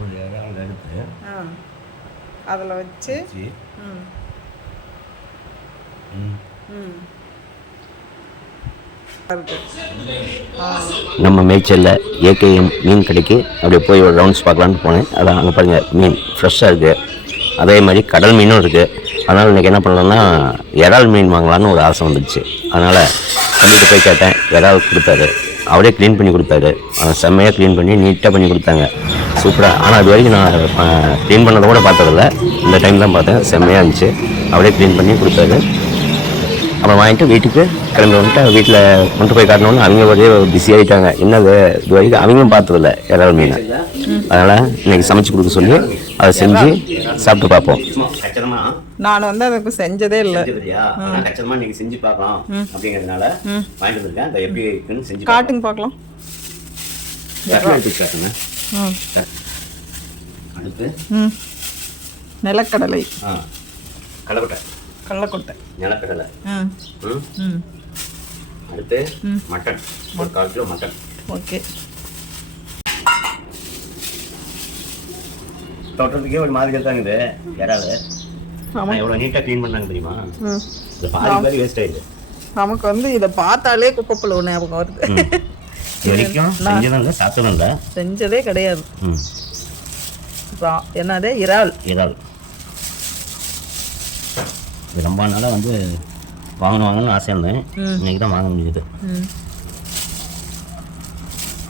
ஒரு இறால் எடுத்து அதில் வச்சு நம்ம மேய்ச்சலில் ஏகேஎம் மீன் கடைக்கு அப்படியே போய் ஒரு ரவுண்ட்ஸ் பார்க்கலான்னு போனேன். அதான் அங்கே பாருங்கள், மீன் ஃப்ரெஷ்ஷாக இருக்குது. அதே மாதிரி கடல் மீனும் இருக்குது. அதனால் இன்றைக்கி என்ன பண்ணலான்னா இறால் மீன் வாங்கலான்னு ஒரு ஆசை வந்துடுச்சு. அதனால் தம்பிகிட்ட போய் கேட்டேன், இறால் கொடுத்தாரு. அவரே க்ளீன் பண்ணி கொடுத்தாரு. செம்மையாக க்ளீன் பண்ணி நீட்டாக பண்ணி கொடுத்தாங்க, சூப்பராக. ஆனால் அது வரைக்கும் நான் க்ளீன் பண்ணதை கூட பார்த்ததில்ல, இந்த டைம் தான் பார்த்தேன். செம்மையாக இருந்துச்சு. அவரே க்ளீன் பண்ணி கொடுத்தாரு. அப்புறம் வாங்கிட்டு வீட்டுக்கு கிளம்பி வந்துட்டு வீட்டில் கொண்டு போய் காட்டினோன்னு அவங்க ஒரே பிஸி ஆகிட்டாங்க. என்னது இது வரைக்கும் அவங்களும் பார்த்ததில்ல இறால் மீனை. அதனால் இன்றைக்கி சமைச்சு கொடுக்க சொல்லி அதை செஞ்சு சாப்பிட்டு பார்ப்போம். நான் வந்து அதுக்கு செஞ்சதே இல்லை. கச்சிதமாக நீங்கள் செஞ்சு பார்க்கலாம் அப்படிங்கிறதுனால வாங்கிட்டு வந்திருக்கேன். அதை எப்படி இருக்குன்னு செஞ்சு காட்டுங்க பார்க்கலாம். காட்டுங்க. அடுத்து நிலக்கடலை, கடலக்கொட்டை, கடலக்கொட்டை, நிலக்கடலை. அடுத்து மட்டன், ஒரு 1/4 கிலோ மட்டன். ஓகே. தொட்டுறதுக்கே ஒரு மாதிரி தான் இருக்குது இறால். எவ்வளோ நீட்டாக க்ளீன் பண்ணாங்க தெரியுமா? இது பாதி மாதிரி வேஸ்ட் ஆயிடுது. நமக்கு வந்து இதை பார்த்தாலே குப்பைப்புழு ஞாபகம் வருது. இது வரைக்கும் செஞ்சதும் இல்லை, சாப்பிட்டதும் இல்லை, செஞ்சதே கிடையாது. என்னது இறால். இறால் இது ரொம்ப நாளாக வந்து வாங்கணும்னு ஆசையாக இருந்தேன். இன்னைக்கு தான் வாங்க முடியுது.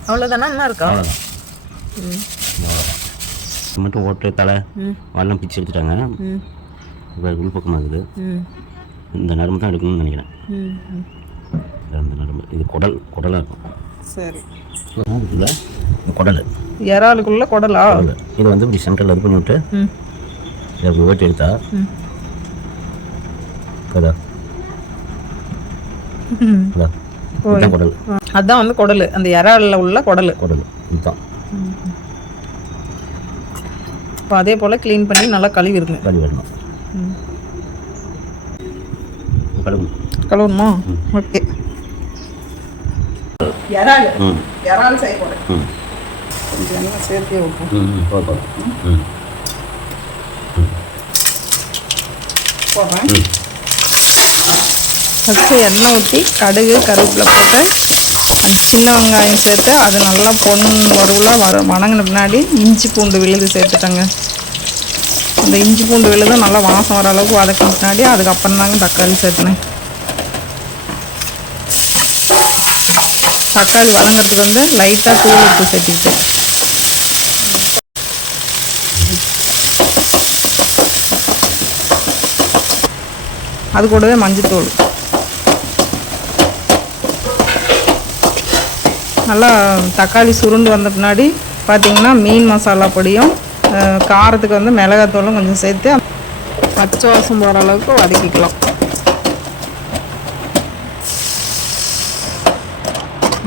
அவ்வளோதானா? என்ன இருக்கா? அவ்வளோதான். மட்டும் ஓட்டு தலை வரலாம் பிச்சு எடுத்துட்டாங்க. உள் பக்கமாக இருக்குது. இந்த நரம்பு தான் எடுக்கணும்னு நினைக்கிறேன். இந்த நரம்பு இது குடலாக இருக்கும். சரி, இருக்குல்ல இந்த குடல், இறாலுக்குள்ள குடலா? இது வந்து இப்படி சென்டரில் இது பண்ணி விட்டு இதை ஓட்டி எடுத்தா கதா இதுதான் குடல். அதுதான் வந்து குடல், அந்த இறாலில் உள்ள குடல். இதுதான். இப்போ அதே போல் க்ளீன் பண்ணி நல்லா கழுவிடணும். கழுவணுமா? ஓகே. இறால் செய்ய போகிறேன். கொஞ்சம் எண்ணெய் சேர்த்தே வைப்போம். போடுறேன். ஃபஸ்ட்டு எண்ணெய் ஊற்றி கடுகு கருவேப்பிலை போட்டு சின்ன வெங்காயம் சேர்த்து அது நல்லா வறுவலாக வணங்கின பின்னாடி இஞ்சி பூண்டு விழுது சேர்த்துட்டேங்க. அந்த இஞ்சி பூண்டு விழுது நல்லா வாசம் வர அளவுக்கு வதக்கின பின்னாடி அதுக்கப்புறம் தாங்க தக்காளி சேர்த்துனேன். தக்காளி வதங்கிறதுக்கு வந்து லைட்டாக தூள் உப்பு சேர்த்துக்கிட்டேன். அது கூடவே மஞ்சத்தூள். நல்லா தக்காளி சுருண்டு வந்த பின்னாடி பார்த்திங்கன்னா மீன் மசாலா பொடியும் காரத்துக்கு வந்து மிளகாத்தூளும் கொஞ்சம் சேர்த்து பச்சை வாசம் போகிற அளவுக்கு வதக்கிக்கலாம்.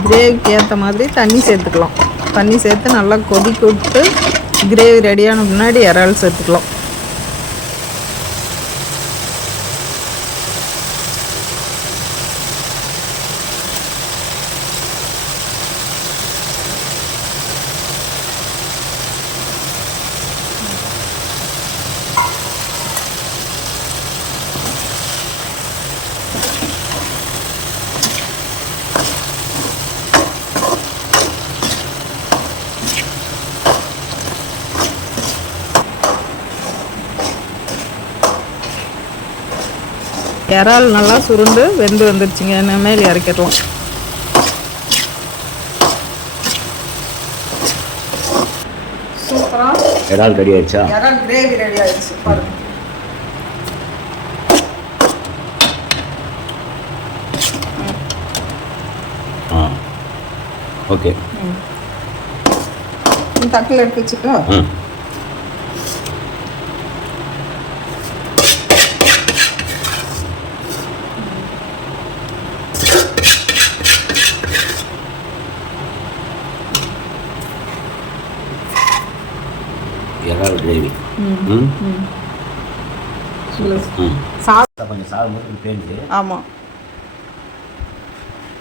கிரேவிக்கு ஏற்ற மாதிரி தண்ணி சேர்த்துக்கலாம். தண்ணி சேர்த்து நல்லா கொதிக்க விட்டு கிரேவி ரெடியான முன்னாடி இறால் சேர்த்துக்கலாம். இறால் நல்லா சுருண்டு வெந்து வந்துருச்சுங்க. இனிமேல் இறக்கிடலாம். சூப்பராக இறால் ரெடி ஆயிடுச்சா? இறால் கிரேவி ரெடி ஆயிடுச்சு பாருங்க. ஓகே, தட்டில் எடுத்து வச்சுக்கோ. இறால் கிரேவி. கொஞ்சம் சாதம் மட்டும் பேஞ்சு. ஆமாம்,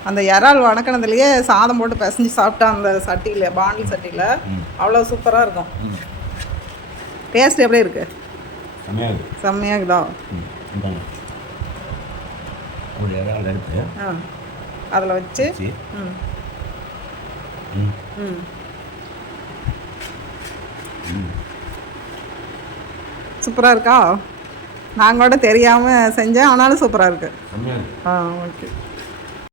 அந்த இறால் வணக்கினதுலேயே சாதம் போட்டு பிசைஞ்சு சாப்பிட்டா அந்த சட்டியில் பாண்டில் சட்டியில் அவ்வளோ சூப்பராக இருக்கும். டேஸ்ட் எப்படி இருக்கு? செம்மையாக இருக்குதா? ஒரு இறால் எடுத்து அதில் வச்சு சூப்பராக இருக்கா? நான் கூட தெரியாமல் செஞ்சேன், ஆனாலும் சூப்பராக இருக்குது. ஓகே.